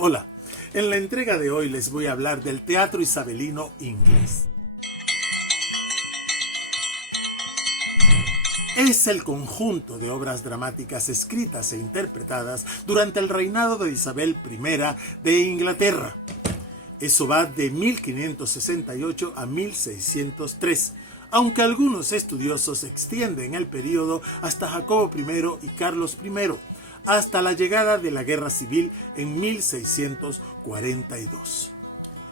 Hola, en la entrega de hoy les voy a hablar del teatro isabelino inglés. Es el conjunto de obras dramáticas escritas e interpretadas durante el reinado de Isabel I de Inglaterra. Eso va de 1568 a 1603, aunque algunos estudiosos extienden el periodo hasta Jacobo I y Carlos I, hasta la llegada de la Guerra Civil en 1642.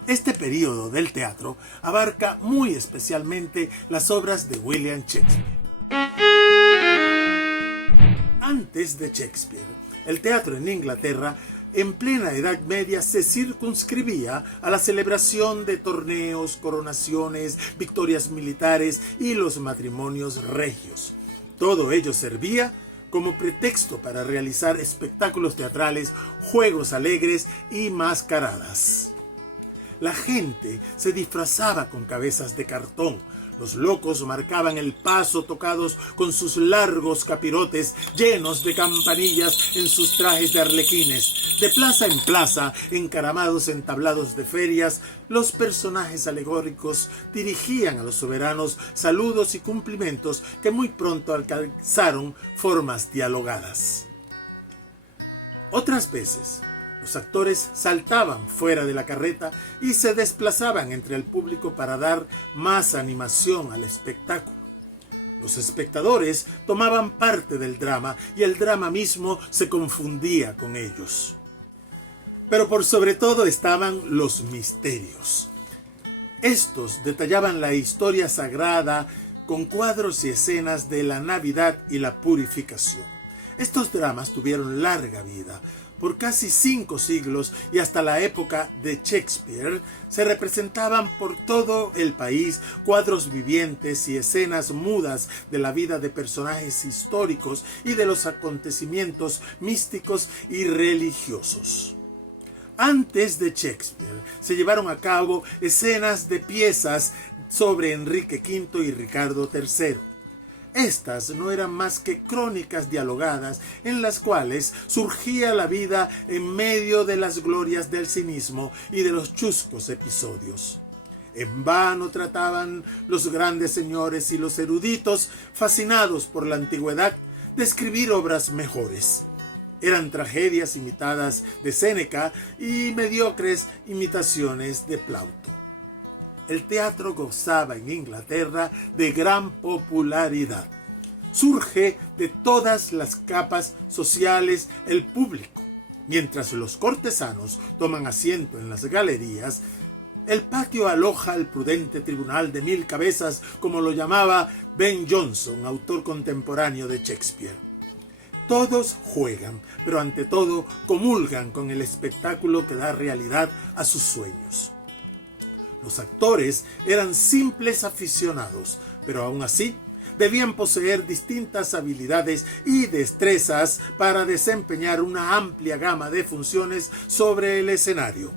Este periodo del teatro abarca muy especialmente las obras de William Shakespeare. Antes de Shakespeare, el teatro en Inglaterra en plena Edad Media se circunscribía a la celebración de torneos, coronaciones, victorias militares y los matrimonios regios. Todo ello servía como pretexto para realizar espectáculos teatrales, juegos alegres y mascaradas. La gente se disfrazaba con cabezas de cartón. Los locos marcaban el paso tocados con sus largos capirotes llenos de campanillas en sus trajes de arlequines. De plaza en plaza, encaramados en tablados de ferias, los personajes alegóricos dirigían a los soberanos saludos y cumplimientos que muy pronto alcanzaron formas dialogadas. Otras veces, los actores saltaban fuera de la carreta y se desplazaban entre el público para dar más animación al espectáculo. Los espectadores tomaban parte del drama y el drama mismo se confundía con ellos. Pero por sobre todo estaban los misterios. Estos detallaban la historia sagrada con cuadros y escenas de la Navidad y la purificación. Estos dramas tuvieron larga vida. Por casi 5 siglos y hasta la época de Shakespeare se representaban por todo el país cuadros vivientes y escenas mudas de la vida de personajes históricos y de los acontecimientos místicos y religiosos. Antes de Shakespeare se llevaron a cabo escenas de piezas sobre Enrique V y Ricardo III. Estas no eran más que crónicas dialogadas en las cuales surgía la vida en medio de las glorias del cinismo y de los chuscos episodios. En vano trataban los grandes señores y los eruditos, fascinados por la antigüedad, de escribir obras mejores. Eran tragedias imitadas de Séneca y mediocres imitaciones de Plauto. El teatro gozaba en Inglaterra de gran popularidad. Surge de todas las capas sociales el público. Mientras los cortesanos toman asiento en las galerías, el patio aloja el prudente tribunal de 1000 cabezas, como lo llamaba Ben Jonson, autor contemporáneo de Shakespeare. Todos juegan, pero ante todo comulgan con el espectáculo que da realidad a sus sueños. Los actores eran simples aficionados, pero aún así debían poseer distintas habilidades y destrezas para desempeñar una amplia gama de funciones sobre el escenario.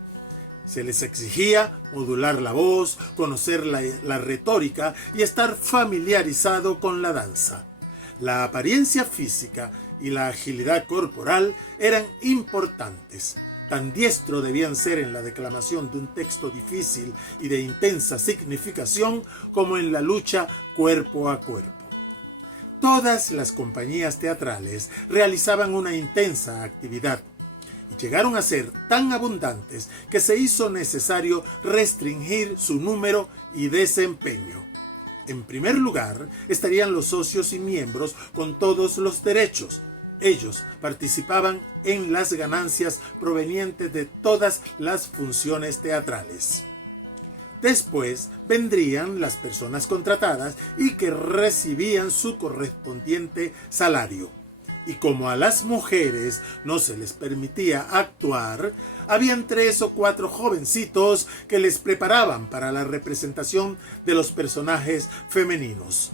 Se les exigía modular la voz, conocer la retórica y estar familiarizado con la danza. La apariencia física y la agilidad corporal eran importantes. Tan diestro debían ser en la declamación de un texto difícil y de intensa significación como en la lucha cuerpo a cuerpo. Todas las compañías teatrales realizaban una intensa actividad y llegaron a ser tan abundantes que se hizo necesario restringir su número y desempeño. En primer lugar estarían los socios y miembros con todos los derechos. Ellos participaban en las ganancias provenientes de todas las funciones teatrales. Después vendrían las personas contratadas y que recibían su correspondiente salario. Y como a las mujeres no se les permitía actuar, habían 3 o 4 jovencitos que les preparaban para la representación de los personajes femeninos.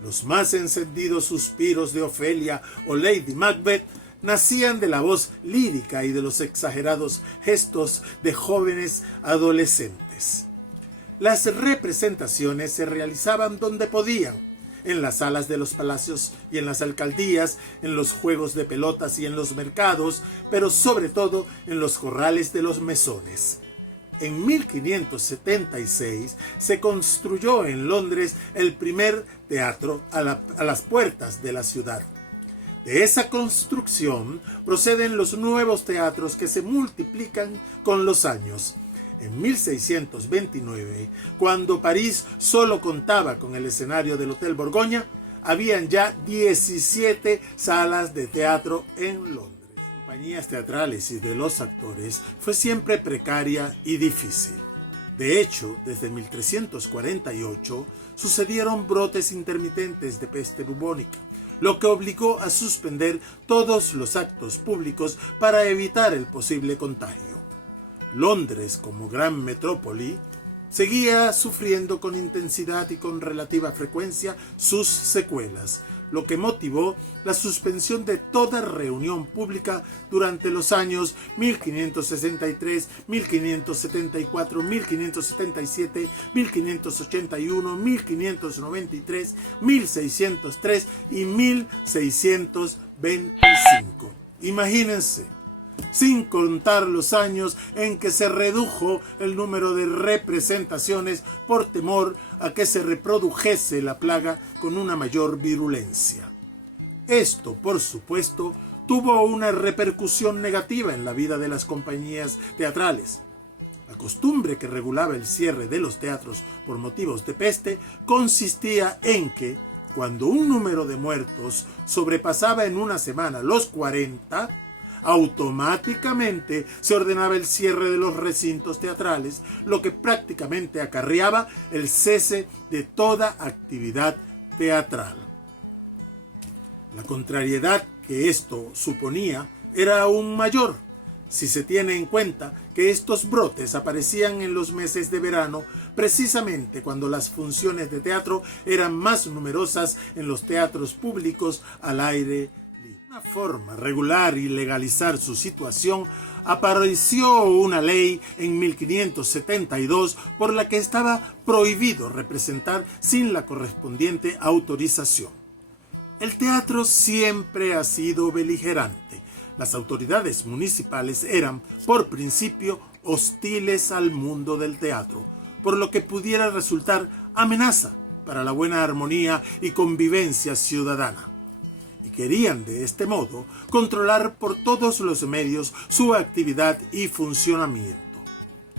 Los más encendidos suspiros de Ofelia o Lady Macbeth nacían de la voz lírica y de los exagerados gestos de jóvenes adolescentes. Las representaciones se realizaban donde podían, en las salas de los palacios y en las alcaldías, en los juegos de pelotas y en los mercados, pero sobre todo en los corrales de los mesones. En 1576 se construyó en Londres el primer teatro a las puertas de la ciudad. De esa construcción proceden los nuevos teatros que se multiplican con los años. En 1629, cuando París solo contaba con el escenario del Hotel Borgoña, habían ya 17 salas de teatro en Londres. Las compañías teatrales y de los actores fue siempre precaria y difícil. De hecho, desde 1348 sucedieron brotes intermitentes de peste bubónica, lo que obligó a suspender todos los actos públicos para evitar el posible contagio. Londres, como gran metrópoli, seguía sufriendo con intensidad y con relativa frecuencia sus secuelas, lo que motivó la suspensión de toda reunión pública durante los años 1563, 1574, 1577, 1581, 1593, 1603 y 1625. Imagínense, sin contar los años en que se redujo el número de representaciones por temor a que se reprodujese la plaga con una mayor virulencia. Esto, por supuesto, tuvo una repercusión negativa en la vida de las compañías teatrales. La costumbre que regulaba el cierre de los teatros por motivos de peste consistía en que, cuando un número de muertos sobrepasaba en una semana los 40, automáticamente se ordenaba el cierre de los recintos teatrales, lo que prácticamente acarreaba el cese de toda actividad teatral. La contrariedad que esto suponía era aún mayor, si se tiene en cuenta que estos brotes aparecían en los meses de verano, precisamente cuando las funciones de teatro eran más numerosas en los teatros públicos al aire libre. Una forma regular y legalizar su situación, apareció una ley en 1572 por la que estaba prohibido representar sin la correspondiente autorización. El teatro siempre ha sido beligerante. Las autoridades municipales eran, por principio, hostiles al mundo del teatro, por lo que pudiera resultar amenaza para la buena armonía y convivencia ciudadana. Y querían de este modo controlar por todos los medios su actividad y funcionamiento.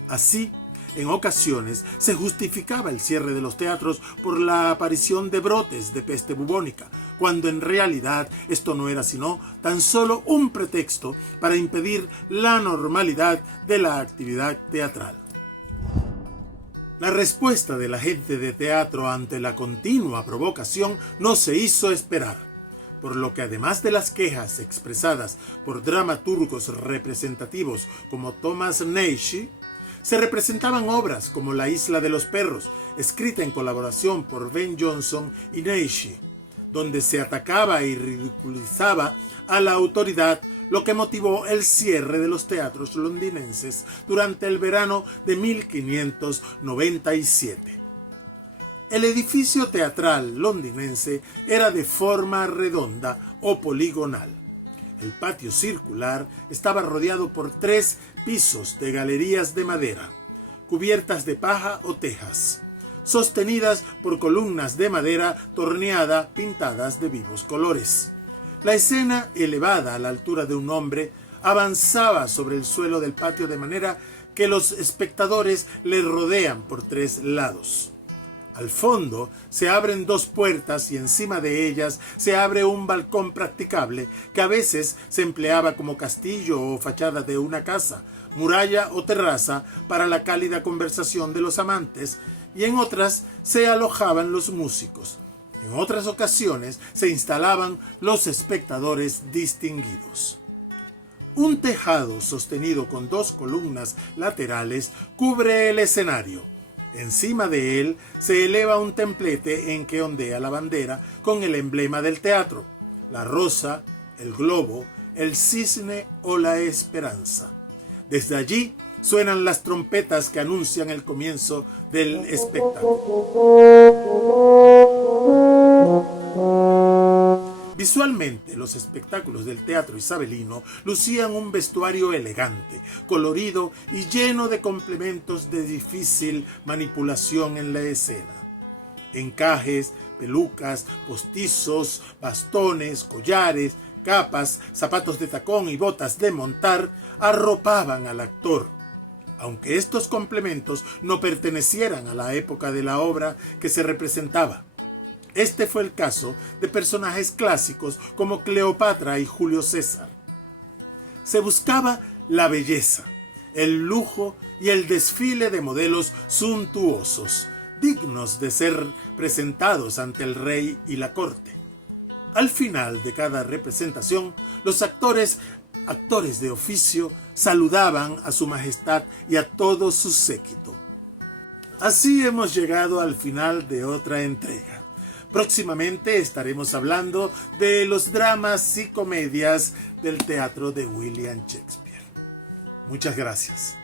Así, en ocasiones se justificaba el cierre de los teatros por la aparición de brotes de peste bubónica, cuando en realidad esto no era sino tan solo un pretexto para impedir la normalidad de la actividad teatral. La respuesta de la gente de teatro ante la continua provocación no se hizo esperar, por lo que además de las quejas expresadas por dramaturgos representativos como Thomas Naishi, se representaban obras como La isla de los perros, escrita en colaboración por Ben Jonson y Naishi, donde se atacaba y ridiculizaba a la autoridad, lo que motivó el cierre de los teatros londinenses durante el verano de 1597. El edificio teatral londinense era de forma redonda o poligonal. El patio circular estaba rodeado por 3 pisos de galerías de madera, cubiertas de paja o tejas, sostenidas por columnas de madera torneada pintadas de vivos colores. La escena, elevada a la altura de un hombre, avanzaba sobre el suelo del patio de manera que los espectadores le rodean por 3 lados. Al fondo se abren 2 puertas y encima de ellas se abre un balcón practicable que a veces se empleaba como castillo o fachada de una casa, muralla o terraza para la cálida conversación de los amantes, y en otras se alojaban los músicos. En otras ocasiones se instalaban los espectadores distinguidos. Un tejado sostenido con 2 columnas laterales cubre el escenario. Encima de él se eleva un templete en que ondea la bandera con el emblema del teatro, la rosa, el globo, el cisne o la esperanza. Desde allí suenan las trompetas que anuncian el comienzo del espectáculo. Visualmente, los espectáculos del teatro isabelino lucían un vestuario elegante, colorido y lleno de complementos de difícil manipulación en la escena. Encajes, pelucas, postizos, bastones, collares, capas, zapatos de tacón y botas de montar arropaban al actor. Aunque estos complementos no pertenecieran a la época de la obra que se representaba. Este fue el caso de personajes clásicos como Cleopatra y Julio César. Se buscaba la belleza, el lujo y el desfile de modelos suntuosos, dignos de ser presentados ante el rey y la corte. Al final de cada representación, los actores de oficio, saludaban a su majestad y a todo su séquito. Así hemos llegado al final de otra entrega. Próximamente estaremos hablando de los dramas y comedias del teatro de William Shakespeare. Muchas gracias.